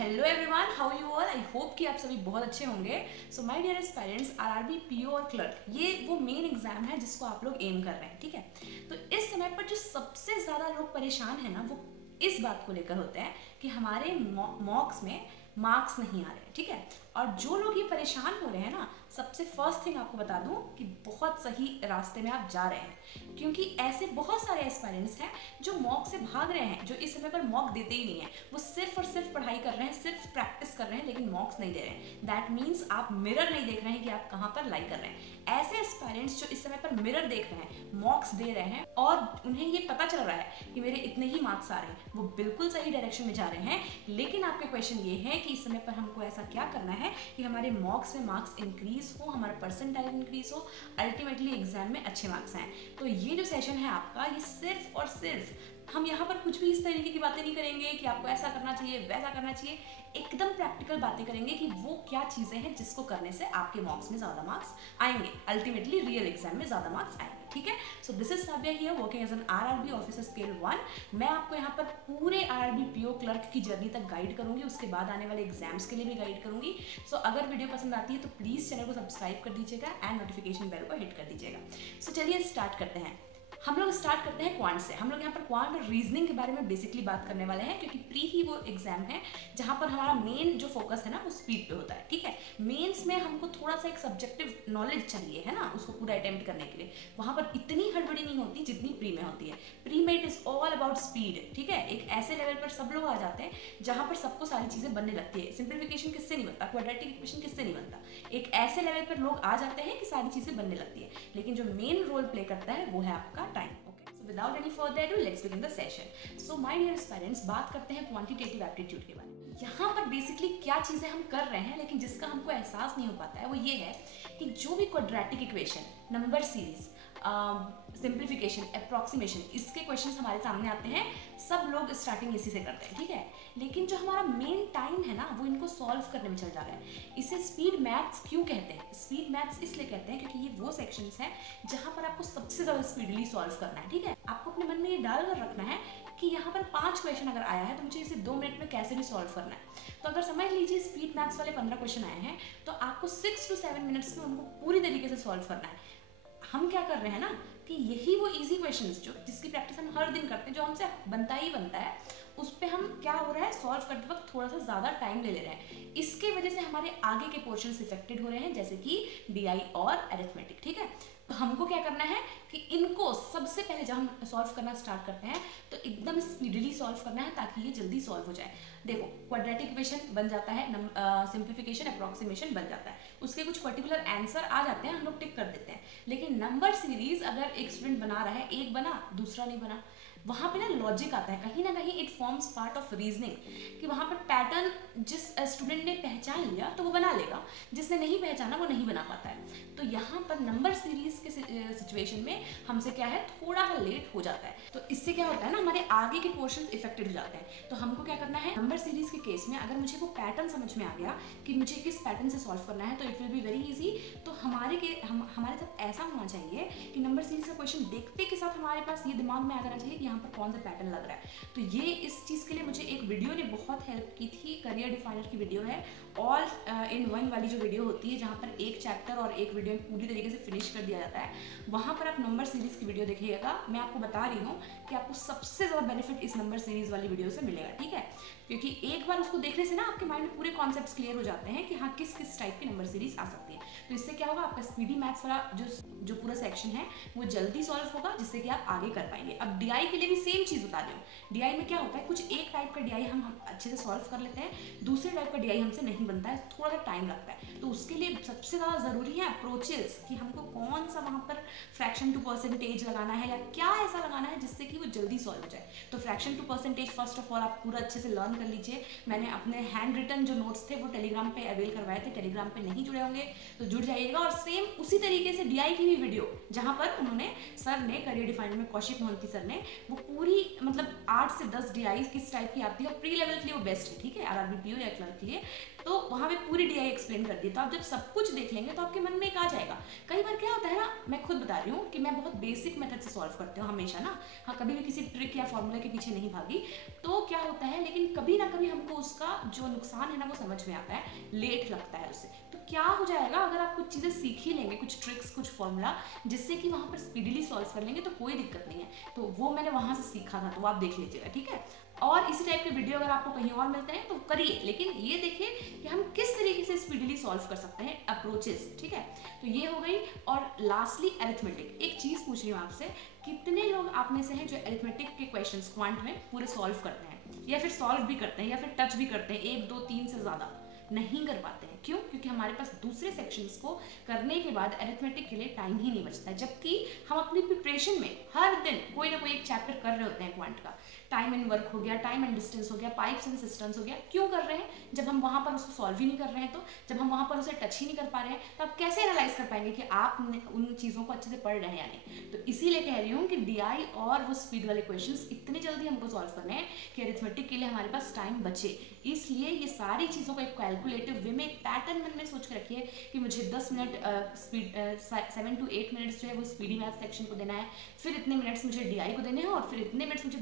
Hello everyone, how you all. I hope कि आप सभी बहुत अच्छे होंगे। So my dearest parents, RRB PO और क्लर्क ये वो मेन एग्जाम है जिसको आप लोग एम कर रहे हैं, ठीक है। तो इस समय पर जो सबसे ज़्यादा लोग परेशान है ना, वो इस बात को लेकर होते हैं कि हमारे मॉक्स में मार्क्स नहीं आ रहे हैं, ठीक है। और जो लोग ये परेशान हो रहे हैं ना, सबसे फर्स्ट थिंग आपको बता दूं कि बहुत सही रास्ते में आप जा रहे हैं, क्योंकि ऐसे बहुत सारे एस्पायरेंट्स हैं जो मॉक से भाग रहे हैं, जो इस समय पर मॉक देते ही नहीं है। वो सिर्फ और सिर्फ पढ़ाई कर रहे हैं, सिर्फ प्रैक्टिस कर रहे हैं, लेकिन मॉक्स नहीं दे रहे हैं। दैट मीन्स आप मिरर नहीं देख रहे हैं कि आप कहाँ पर लाई कर रहे हैं। ऐसे एस्पायरेंट्स जो इस समय पर मिरर देख रहे हैं, मॉक्स दे रहे हैं और उन्हें ये पता चल रहा है कि मेरे इतने ही मार्क्स आ रहे हैं, वो बिल्कुल सही डायरेक्शन में जा रहे हैं। लेकिन आपके क्वेश्चन ये है कि इस समय पर हमको ऐसा क्या करना है कि हमारे मॉक्स में मार्क्स इंक्रीज हो, हमारा परसेंटाइल इंक्रीज हो, अल्टीमेटली एग्जाम में अच्छे मार्क्स आए। तो ये जो सेशन है आपका, ये सिर्फ और सिर्फ हम यहाँ पर कुछ भी इस तरीके की बातें नहीं करेंगे कि आपको ऐसा करना चाहिए वैसा करना चाहिए। एकदम प्रैक्टिकल बातें करेंगे कि वो क्या चीज़ें हैं जिसको करने से आपके मॉक्स में ज़्यादा मार्क्स आएंगे, अल्टीमेटली रियल एग्जाम में ज़्यादा मार्क्स आएंगे, ठीक है। So this is Sabiya here working as an RRB officer scale 1। मैं आपको यहाँ पर पूरे आरआरबी पीओ क्लर्क की जर्नी तक गाइड करूंगी, उसके बाद आने वाले एग्जाम्स के लिए भी गाइड करूंगी। सो अगर वीडियो पसंद आती है तो प्लीज़ चैनल को सब्सक्राइब कर दीजिएगा एंड नोटिफिकेशन बेल को हिट कर दीजिएगा। सो चलिए स्टार्ट करते हैं। हम लोग स्टार्ट करते हैं क्वांट से। हम लोग यहाँ पर क्वांट और रीजनिंग के बारे में बेसिकली बात करने वाले हैं, क्योंकि प्री ही वो एग्जाम है जहाँ पर हमारा मेन जो फोकस है ना, वो स्पीड पे होता है, ठीक है। मेंस में हमको थोड़ा सा एक सब्जेक्टिव नॉलेज चाहिए, है ना, उसको पूरा अटेम्प्ट करने के लिए। वहाँ पर इतनी हड़बड़ी नहीं होती जितनी प्री में होती है। प्री में it is all about speed, ठीक है। एक ऐसे लेवल पर सब लोग आ जाते हैं जहाँ पर सबको सारी चीज़ें बनने लगती है। सिंप्लीफिकेशन किससे नहीं बनता, क्वाड्रेटिक इक्वेशन किससे नहीं बनता। एक ऐसे लेवल पर लोग आ जाते हैं कि सारी चीज़ें बनने लगती है, लेकिन जो मेन रोल प्ले करता है वो है आपका time. Without any further ado, let's begin the session. So my dear parents, बात करते हैं क्वांटिटेटिव एप्टीट्यूड के बारे में। यहाँ पर बेसिकली क्या चीज़ें हम कर रहे हैं लेकिन जिसका हमको एहसास नहीं हो पाता है, वो ये है कि जो भी quadratic equation, number series, simplification, approximation, इसके क्वेश्चंस हमारे सामने आते हैं, सब लोग स्टार्टिंग इसी से करते हैं, ठीक है। लेकिन जो हमारा मेन टाइम है ना, वो इनको सॉल्व करने में चल जा रहा है। इसे स्पीड मैथ्स क्यों कहते हैं? स्पीड मैथ्स इसलिए कहते हैं क्योंकि ये वो सेक्शंस हैं जहाँ पर आपको सबसे ज़्यादा स्पीडली सॉल्व करना है, ठीक है। आपको अपने मन में ये डाल कर रखना है कि यहाँ पर 5 क्वेश्चन अगर आया है तो मुझे इसे 2 मिनट में कैसे भी सॉल्व करना है। तो अगर समझ लीजिए स्पीड मैथ्स वाले 15 क्वेश्चन आए हैं तो आपको 6 to 7 मिनट्स में उनको पूरी तरीके से सॉल्व करना है। हम क्या कर रहे हैं ना कि यही वो इजी क्वेश्चंस जो जिसकी प्रैक्टिस हम हर दिन करते हैं, जो हमसे बनता ही बनता है, उस पर हम क्या हो रहा है, सॉल्व करते वक्त थोड़ा सा ज़्यादा टाइम ले रहे हैं। इसके वजह से हमारे आगे के पोर्शंस इफेक्टेड हो रहे हैं, जैसे कि डीआई और अरिथमेटिक, ठीक है। तो हमको क्या करना है कि इनको सबसे पहले जब हम सॉल्व करना स्टार्ट करते हैं तो एकदम स्पीडली सॉल्व करना है ताकि ये जल्दी सॉल्व हो जाए। देखो, क्वाड्रेटिक इक्वेशन बन जाता है, सिंप्लीफिकेशन, अप्रॉक्सीमेशन बन जाता है, उसके कुछ पर्टिकुलर आंसर आ जाते हैं, हम लोग टिक कर देते हैं। लेकिन नंबर सीरीज अगर एक स्टूडेंट बना रहा है, एक बना दूसरा नहीं बना, वहाँ पे ना लॉजिक आता है, कहीं ना कहीं it forms part of reasoning, कि वहाँ पर पैटर्न जिस स्टूडेंट ने पहचान लिया तो वो बना लेगा, जिसने नहीं पहचाना वो नहीं बना पाता है। तो यहाँ पर नंबर सीरीज के सिचुएशन में हमसे क्या है, थोड़ा सा लेट हो जाता है। तो इससे क्या होता है ना, हमारे आगे के पोर्शन इफेक्टेड हो जाते हैं। तो हमको क्या करना है, नंबर सीरीज के केस में अगर मुझे वो पैटर्न समझ में आ गया कि मुझे किस पैटर्न से सॉल्व करना है, तो it will be very easy. तो हमारे साथ ऐसा होना चाहिए कि नंबर सीरीज का क्वेश्चन देखते के साथ हमारे पास ये दिमाग में आ जाना चाहिए कि यहाँ पर कौन सा पैटर्न लग रहा है। तो ये इस चीज़ के लिए मुझे एक वीडियो ने बहुत हेल्प की थी, करियर डिफाइनर की वीडियो है, ऑल इन वन वाली जो वीडियो होती है, जहाँ पर एक चैप्टर और एक वीडियो पूरी तरीके से फिनिश कर दिया जाता है। वहाँ पर आप नंबर सीरीज की वीडियो देखिएगा। मैं आपको बता रही हूँ कि आपको सबसे ज़्यादा बेनिफिट इस नंबर सीरीज वाली वीडियो से मिलेगा, ठीक है। क्योंकि एक बार उसको देखने से ना आपके माइंड में पूरे कॉन्सेप्ट्स क्लियर हो जाते हैं कि हाँ किस किस टाइप की नंबर सीरीज आ सकती है। तो इससे क्या होगा, आपका स्पीडी मैथ्स वाला जो पूरा सेक्शन है वो जल्दी सॉल्व होगा, जिससे कि आप आगे कर पाएंगे। अब डीआई के लिए भी सेम चीज़ बता रही हूँ। डीआई में क्या होता है, कुछ एक टाइप का डीआई हम अच्छे से सॉल्व कर लेते हैं, दूसरे टाइप का डीआई हमसे नहीं बनता है, थोड़ा सा टाइम लगता है। तो उसके लिए सबसे ज़्यादा ज़रूरी है अप्रोचेस, कि हमको कौन सा वहाँ पर फ्रैक्शन टू परसेंटेज लगाना है या क्या ऐसा लगाना है जिससे कि वो जल्दी सॉल्व हो जाए। तो fraction to percentage first of all आप पूरा अच्छे से लर्न कर लीजिए। मैंने अपने हैंड रिटन जो नोट्स थे वो टेलीग्राम पे अवेल करवाए थे, टेलीग्राम पे नहीं जुड़े होंगे तो जुड़ जाइएगा। और सेम उसी तरीके से डीआई की भी वीडियो, जहाँ पर उन्होंने सर ने करियर डिफाइनर में कौशिक मोहंती सर ने वो पूरी मतलब 8 से 10 डीआई किस टाइप की आती है और प्री लेवल के लिए वो बेस्ट है, ठीक है, आरआरबी पीओ या क्लर्क के लिए। तो तो वहाँ पे पूरी DI एक्सप्लेन कर दी। तो आप जब सब कुछ देख लेंगे तो आपके मन में एक आ जाएगा। कई बार क्या होता है ना, मैं खुद बता रही हूँ कि मैं बहुत बेसिक मेथड से सॉल्व करती हूँ हमेशा ना, हाँ कभी भी किसी ट्रिक या फॉर्मूला के पीछे नहीं भागी। तो क्या होता है, लेकिन कभी ना कभी हमको उसका जो नुकसान है ना वो समझ में आता है, लेट लगता है उससे। तो क्या हो जाएगा, अगर आप कुछ चीज़ें सीख ही लेंगे, कुछ ट्रिक्स, कुछ फॉर्मूला, जिससे कि वहाँ पर स्पीडीली सॉल्व कर लेंगे, तो कोई दिक्कत नहीं है। तो वो मैंने वहाँ से सीखा था, तो आप देख लीजिएगा, ठीक है। और इसी टाइप के वीडियो अगर आपको कहीं और मिलते हैं तो करिए, लेकिन ये देखिए कि हम किस तरीके से स्पीडीली सॉल्व कर सकते हैं, अप्रोचेस, ठीक है। तो ये हो गई। और लास्टली अरिथमेटिक, एक चीज़ पूछ रही हूँ आपसे, कितने लोग आप में से हैं जो अरिथमेटिक के क्वेश्चंस क्वांट में पूरे सॉल्व करते हैं, या फिर सॉल्व भी करते हैं, या फिर टच भी करते हैं, 1 2 3 से ज़्यादा नहीं कर पाते हैं? क्यों? क्योंकि हमारे पास दूसरे सेक्शंस को करने के बाद अरिथमेटिक के लिए टाइम ही नहीं बचता है, जबकि हम अपनी प्रिपरेशन में हर दिन कोई ना कोई एक चैप्टर कर रहे होते हैं क्वांट का। टाइम एंड वर्क हो गया, टाइम एंड डिस्टेंस हो गया, पाइप्स एंड सिस्टम्स हो गया। क्यों कर रहे हैं? जब हम वहाँ पर उसको सॉल्व ही नहीं कर रहे हैं, तो जब हम वहाँ पर उसे टच ही नहीं कर पा रहे हैं, तो आप कैसे एनालाइज कर पाएंगे कि आप उन चीज़ों को अच्छे से पढ़ रहे हैं या नहीं? तो इसीलिए कह रही हूँ कि DI और वो स्पीड वाले क्वेश्चंस इतने जल्दी हमको सॉल्व करने हैं कि अरिथमेटिक के लिए हमारे पास टाइम बचे। इसलिए ये सारी चीज़ों को एक कैलकुलेटिव वे में, एक पैटर्न मन में सोच के रखिए कि मुझे 10 मिनट स्पीड 7 to 8 मिनट्स जो है वो स्पीडी मैथ सेक्शन को देना है, फिर इतने मिनट्स मुझे DI को देने हैं, और फिर इतने मिनट्स मुझे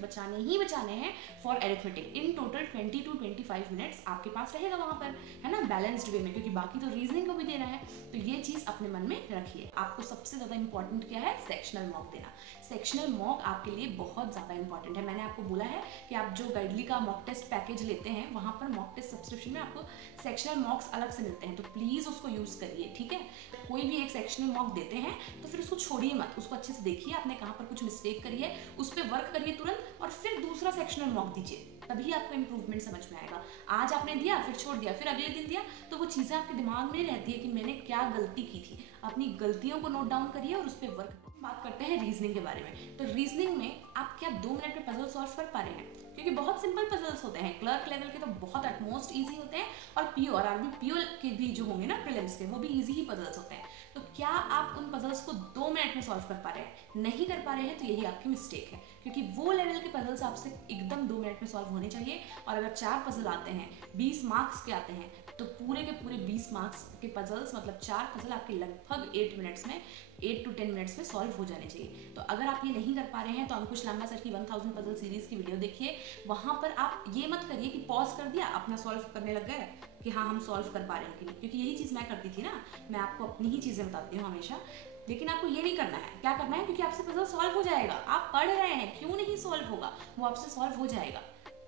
बचाने हैं for arithmetic. In total 20 to 25 minutes आपके पास रहेगा वहाँ पर, है ना, बैलेंस्ड वे में, क्योंकि बाकी तो रीजनिंग को भी देना है। तो ये चीज़ अपने मन में रखिए। आपको सबसे ज़्यादा इंपॉर्टेंट क्या है? सेक्शनल मॉक देना। सेक्शनल मॉक आपके लिए बहुत ज़्यादा इंपॉर्टेंट है। मैंने आपको बोला है कि आप जो गाइडली का मॉक टेस्ट पैकेज लेते हैं, वहाँ पर मॉक टेस्ट सब्सक्रिप्शन में आपको सेक्शनल मॉक्स अलग से मिलते हैं, तो प्लीज़ उसको यूज़ करिए, ठीक है। कोई भी एक सेक्शनल मॉक देते हैं तो फिर उसको छोड़िए मत, उसको अच्छे से देखिए, आपने कहाँ पर कुछ मिस्टेक करी है उस पर वर्क करिए तुरंत, और फिर दूसरा सेक्शनल मॉक दीजिए, तभी आपको इंप्रूवमेंट समझ में आएगा। आज आपने दिया, फिर छोड़ दिया, फिर अगले दिन दिया, तो वो चीज़ें आपके दिमाग में रहती है कि मैंने क्या गलती की थी। अपनी गलतियों को नोट डाउन करिए और उस पर वर्क। बात करते हैं रीजनिंग के बारे में। तो रीजनिंग में आप क्या 2 मिनट में पजल सॉल्व कर पा रहे हैं? क्योंकि बहुत सिंपल पजल्स होते हैं, क्लर्क लेवल के तो बहुत एटमोस्ट इजी होते हैं, और PO और RB PO के भी जो होंगे ना प्रीलिम्स के, वो भी इजी ही पजल्स होते हैं। तो क्या आप उन पजल्स को 2 मिनट में सॉल्व कर पा रहे हैं? नहीं कर पा रहे हैं तो यही आपकी मिस्टेक है, क्योंकि वो लेवल के पजल्स आपसे एकदम 2 मिनट में सॉल्व होने चाहिए। और अगर 4 पजल आते हैं, 20 मार्क्स के आते हैं, तो पूरे के पूरे 20 मार्क्स के पजल्स, मतलब 4 पजल आपके लगभग 8 मिनट्स में, 8 to 10 मिनट्स में सॉल्व हो जाने चाहिए। तो अगर आप ये नहीं कर पा रहे हैं तो अंकुश लांबा सर की 1000 पजल सीरीज की वीडियो देखिए। वहाँ पर आप ये मत करिए कि पॉज कर दिया, अपना सॉल्व करने लग गए कि हाँ हम सॉल्व कर पा रहे हैं कि नहीं, क्योंकि यही चीज़ मैं करती थी ना। मैं आपको अपनी ही चीज़ें बताती हूँ हमेशा, लेकिन आपको ये नहीं करना है। क्या करना है? क्योंकि आपसे पजल सॉल्व हो जाएगा, आप पढ़ रहे हैं, क्यों नहीं सॉल्व होगा, वो आपसे सॉल्व हो जाएगा।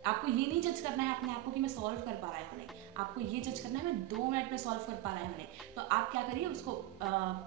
आपको ये नहीं जज करना है अपने आप को कि मैं सॉल्व कर पा रहा है, आपको ये जज करना है मैं 2 मिनट में सॉल्व कर पा रहा है। तो आप क्या करिए, उसको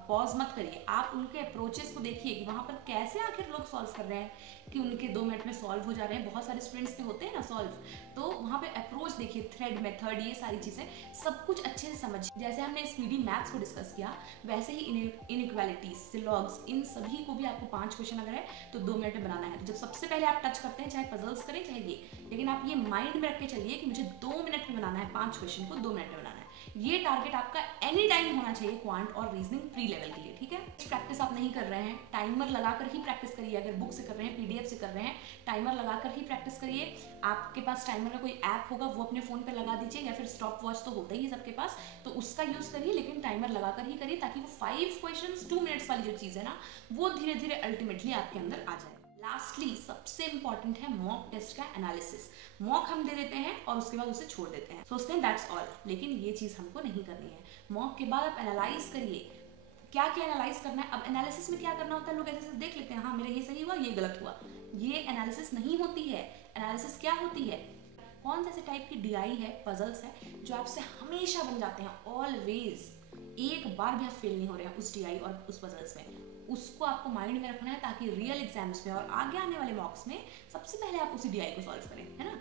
पॉज मत करिए, आप उनके अप्रोचेस को देखिए कि वहाँ पर कैसे आखिर लोग सॉल्व कर रहे हैं कि उनके 2 मिनट में सॉल्व हो जा रहे हैं। बहुत सारे स्टूडेंट्स के होते हैं ना सॉल्व, तो वहाँ पे अप्रोच देखिए, थ्रेड मेथड, ये सारी चीज़ें सब कुछ अच्छे से समझिए। जैसे हमने स्पीडी मैथ्स को डिस्कस किया, वैसे ही इनइक्वालिटीज, सिलॉग्स, इन सभी को भी आपको 5 क्वेश्चन अगर है तो 2 मिनट में बनाना है। तो जब सबसे पहले आप टच करते हैं, चाहे पजल्स करें चाहे ये, लेकिन आप ये माइंड में रख के चलिए कि मुझे 2 मिनट में बनाना है, 5 क्वेश्चन को 2 मिनट में बनाना है। ये टारगेट आपका एनी टाइम होना चाहिए क्वांट और रीजनिंग प्री लेवल के लिए, ठीक है। प्रैक्टिस आप नहीं कर रहे हैं, टाइमर लगाकर ही प्रैक्टिस करिए। अगर बुक से कर रहे हैं, PDF से कर रहे हैं, टाइमर लगाकर ही प्रैक्टिस करिए। आपके पास टाइमर का कोई ऐप होगा, वो अपने फोन पे लगा दीजिए, या फिर स्टॉप वॉच तो होता ही है सबके पास, तो उसका यूज करिए, लेकिन टाइमर लगाकर ही करिए, ताकि वो 5 क्वेश्चंस 2 मिनट्स वाली जो चीज़ है ना, वो धीरे धीरे अल्टीमेटली आपके अंदर आ जाए। लास्टली सबसे इंपॉर्टेंट है मॉक टेस्ट का एनालिसिस। मॉक हम दे देते हैं और उसके बाद उसे छोड़ देते हैं, सोचते हैं दैट्स ऑल, लेकिन ये चीज़ हमको नहीं करनी है। मॉक के बाद आप एनालाइज करिए, क्या क्या एनालाइज करना है। अब एनालिसिस में क्या करना होता है, लोग ऐसे देख लेते हैं, हाँ मेरा ये सही हुआ, ये गलत हुआ। ये एनालिसिस नहीं होती है। एनालिसिस क्या होती है? कौन से ऐसे टाइप की DI है, पजल्स है जो आपसे हमेशा बन जाते हैं, ऑलवेज, एक बार भी आप फेल नहीं हो रहे हैं उस DI और उस पजल्स में, उसको आपको माइंड में रखना है, ताकि रियल एग्जाम्स में और आगे आने वाले मॉक्स में सबसे पहले आप उसी DI को सॉल्व करें, है ना।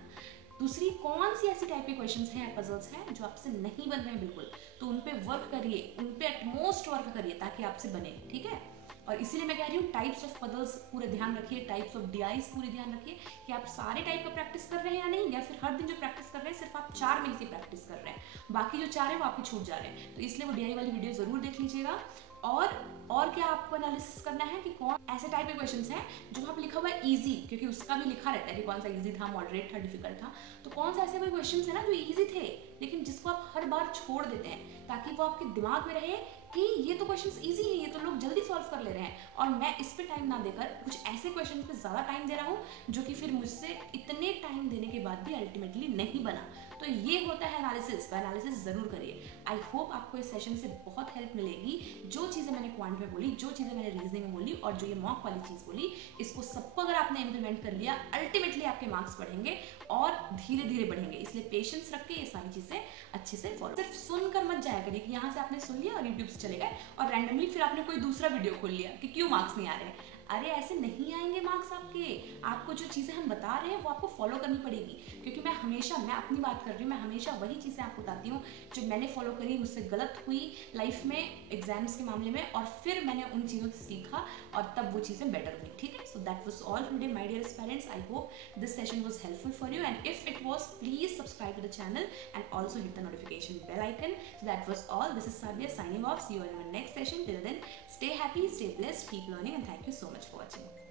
दूसरी, कौन सी ऐसी टाइप के क्वेश्चंस हैं, पजल्स हैं जो आपसे नहीं बन रहे हैं बिल्कुल, तो उन पे वर्क करिए, उन पे एटमोस्ट वर्क करिए ताकि आपसे बने, ठीक है। और इसीलिए मैं कह रही हूँ टाइप्स ऑफ पजल्स पूरे ध्यान रखिए, टाइप्स ऑफ DIs पूरे ध्यान रखिए कि आप सारे टाइप का प्रैक्टिस कर रहे हैं या नहीं, या फिर हर दिन जो प्रैक्टिस कर रहे हैं सिर्फ आप 4 में से प्रैक्टिस कर रहे हैं, बाकी जो 4 है वो आपके छूट जा रहे हैं। तो इसलिए वो DI वाली वीडियो जरूर देख लीजिएगा। और क्या आपको एनालिसिस करना है कि कौन ऐसे टाइप के क्वेश्चंस हैं जो वहाँ पे लिखा हुआ है इजी, क्योंकि उसका भी लिखा रहता है कि कौन सा इजी था, मॉडरेट था, डिफिकल्ट था, तो कौन सा ऐसे कोई क्वेश्चंस है ना जो इजी थे लेकिन जिसको आप हर बार छोड़ देते हैं ताकि वो आपके दिमाग में रहे कि ये तो क्वेश्चंस इजी है, ये तो लोग जल्दी सॉल्व कर ले रहे हैं, और मैं इस पे टाइम ना देकर कुछ ऐसे क्वेश्चंस पे ज़्यादा टाइम दे रहा हूँ जो कि फिर मुझसे इतने टाइम देने के बाद भी अल्टीमेटली नहीं बना। तो ये होता है एनालिसिस। तो एनालिसिस ज़रूर करिए। आई होप आपको इस सेशन से बहुत हेल्प मिलेगी। जो चीज़ें मैंने क्वांट में बोली, जो चीज़ें मैंने रीजनिंग में बोली, और जो ये मॉक वाली चीज़ बोली, इसको सबको अगर आपने इम्प्लीमेंट कर लिया, अल्टीमेटली आपके मार्क्स बढ़ेंगे और धीरे धीरे बढ़ेंगे। इसलिए पेशेंस रख के ये सारी चीज़ें अच्छे से फॉलो। सिर्फ सुनकर मत जाया करिए कि यहाँ से आपने सुन लिया और यूट्यूब से चले गए और रैंडमली फिर आपने कोई दूसरा वीडियो खोल लिया कि क्यों मार्क्स नहीं आ रहे हैं। अरे ऐसे नहीं आएंगे मार्क्स आपके। आपको जो चीज़ें हम बता रहे हैं वो आपको फॉलो करनी पड़ेगी, क्योंकि मैं अपनी बात कर रही हूँ, मैं हमेशा वही चीज़ें आपको बताती हूँ जो मैंने फॉलो करी, मुझसे गलत हुई लाइफ में एग्जाम्स के मामले में, और फिर मैंने उन चीज़ों से सीखा और तब वो चीज़ें बेटर हुई। ठीक है, so that was all today my dear parents. I hope this session was helpful for you, and if it was, please subscribe to the channel and also hit the notification bell icon. So that was all. This is Sabia signing off. See you all in my next session. Till then, stay happy, stay blessed, keep learning, and thank you so much for watching.